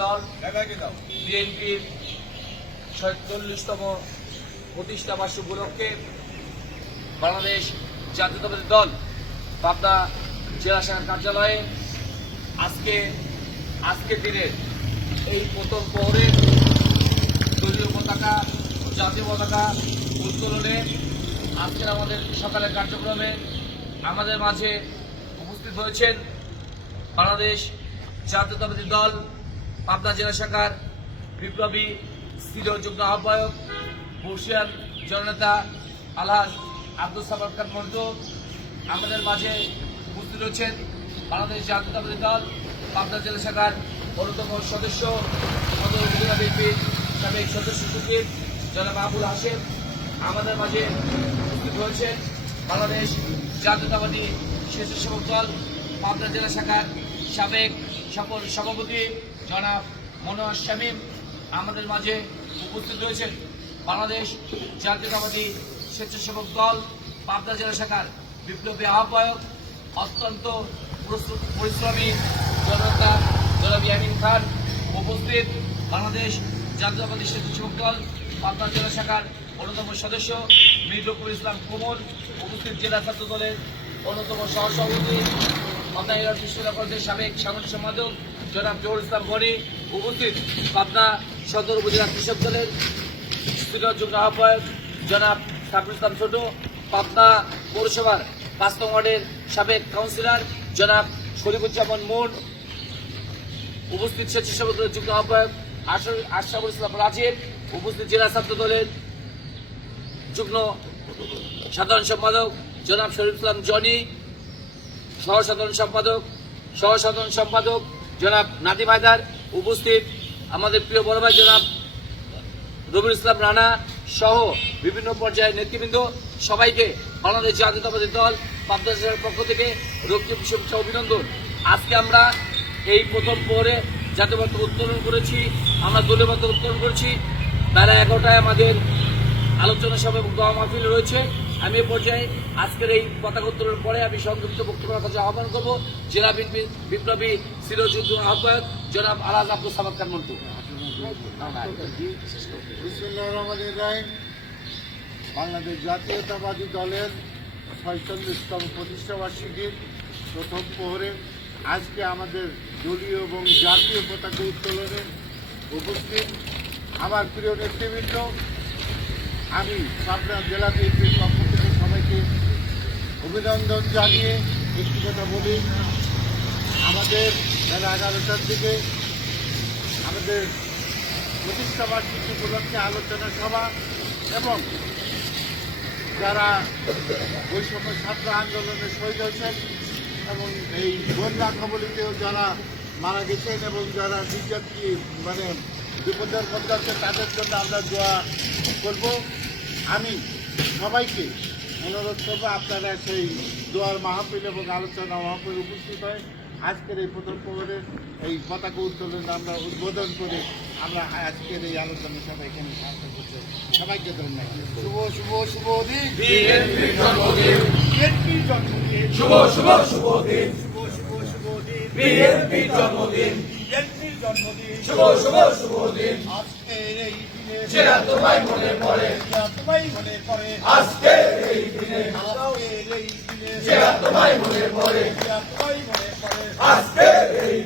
দল বিএনপির ছয়চল্লিশতম প্রতিষ্ঠা বার্ষ উপলক্ষে বাংলাদেশ জাতীয়তাবাদী দল পাবনা জেলা শাখার কার্যালয়ে আজকে আজকের দিনের এই প্রথম পহরে দলীয় পতাকা জাতীয় পতাকা উত্তোলনে আজকের আমাদের সকালের কার্যক্রমে আমাদের মাঝে উপস্থিত হয়েছেন বাংলাদেশ জাতীয়তাবাদী দল পাবনা জেলা শাখার বিপ্লবী স্থির যুগ্ম আহ্বায়ক বর্ষিয়ান জননেতা আলহাজ আব্দুল সামাদ খান মন্টু আমাদের মাঝে উপস্থিত রয়েছেন। বাংলাদেশ জাতীয়তাবাদী দল, পাবনা জেলা শাখার অন্যতম সদস্য সাবেক সদস্য সচিব জনাব আবুল হাসেম আমাদের মাঝে উপস্থিত হয়েছেন বাংলাদেশ জাতীয়তাবাদী স্বেচ্ছাসেবক দল, পাবনা জেলা শাখার সাবেক সফল সভাপতি জনাব মনোয়ার শামীম আমাদের মাঝে উপস্থিত রয়েছেন। বাংলাদেশ জাতীয়তাবাদী স্বেচ্ছাসেবক দল, পাবনা জেলা শাখার বিপ্লবী আহ্বায়ক, অত্যন্ত পরিশ্রমী জনতা জনাব ইয়ামিন খান উপস্থিত। বাংলাদেশ জাতীয়তাবাদী স্বেচ্ছাসেবক দল, পাবনা জেলা শাখার অন্যতম সদস্য মির্জুকুল ইসলাম কোমল উপস্থিত জেলা ছাত্র দলের অন্যতম সহসভাপতি। কলেজের সাবেক সাংগঠনিক সম্পাদক জনাব জহুর ইসলাম গনি উপস্থিত। পাবনা সদর উপজেলা কৃষক দলের সিনিয়র যুগ্ম আহ্বায়ক জনাব সাবরুল ইসলাম ছোট, পাবনা পৌরসভার পাঁচ ওয়ার্ডের সাবেক কাউন্সিলর জনাব শরীফুজ্জামান মুন, উপস্থিত স্বেচ্ছাসেবক দলের যুগ্ম আহ্বায়ক আশর- আশরাফুল ইসলাম রাজীব, উপস্থিত জেলা ছাত্র দলের যুগ্ম সাধারণ সম্পাদক জনাব শরীফ ইসলাম জনি সহ সাধারণ সম্পাদক সহ সাধারণ সম্পাদক জনাব নাদিম হায়দার উপস্থিত, আমাদের প্রিয় বড় ভাই জনাব রবিউল ইসলাম রানা সহ বিভিন্ন পর্যায়ের নেতৃবৃন্দ, সবাইকে বাংলাদেশ জাতীয়তাবাদী দল পাবনা জেলার পক্ষ থেকে রক্তিম শুভেচ্ছা অভিনন্দন। আজকে আমরা এই প্রথম পরে জাতীয় পতাকা উত্তোলন করেছি, আমরা দলীয় পতাকা উত্তোলন করেছি। বেলা এগারোটায় আমাদের আলোচনা সভা এবং দোয়া মাহফিল রয়েছে। আমি এই পর্যায়ে আজকের এই পতাকা উত্তোলনের পরে আমি সংক্ষিপ্ত বক্তব্য রাখার কাছে আহ্বান করব, জেলা বিপ্লবী চিরযুদ্ধ আহ্বায়ক জনাব আলাজ আব্দুল সামাদ খান রহিম। বাংলাদেশ জাতীয়তাবাদী দলের ছয়চল্লিশতম প্রতিষ্ঠা বার্ষিকীর প্রথম প্রহরে আজকে আমাদের দলীয় এবং জাতীয় পতাকা উত্তোলনে উপস্থিত আমার প্রিয় নেতৃবৃন্দ, আমি পাবনা জেলা বিএনপির পক্ষ সবাইকে অভিনন্দন জানিয়ে একটি কথা বলি। আমাদের বেলা এগারোটার দিকে আমাদের প্রতিষ্ঠা বার্ষিকী উপলক্ষে আলোচনা সভা এবং যারা বৈষম্য ছাত্র আন্দোলনে শহীদ হয়েছেন এবং এই বন্যা কবলিতেও যারা মারা গেছেন এবং যারা নির্যাতি মানে বিপদের মধ্যে তাদের জন্য আমরা দোয়া করব। আমি সবাইকে অনুরোধ করব আপনারা সেই দোয়ার মাহফিল এবং আলোচনা মাহফিল উপস্থিত হয় আজকের এই প্রথম খবরের এই পতাকা উত্তোলন আমরা উদ্বোধন করে আমরা আজকের এই আলোচনা সবাই এখানে সাহায্য করতে সবাইকে ধন্যবাদ। শুভ শুভ শুভ দিন। শুভ শুভ শুভ দিন। শুভ শুভ শুভ দিন। বিএনপি জন্মদিন। শুভ শুভ শুভ দিন। আজকের এই যেটা তোমায় মনে পড়ে। তোমায় মনে পড়ে আজকে এই দিনে, সেটা তোমায় মনে পড়ে। তোমায় মনে পড়ে আজকে এই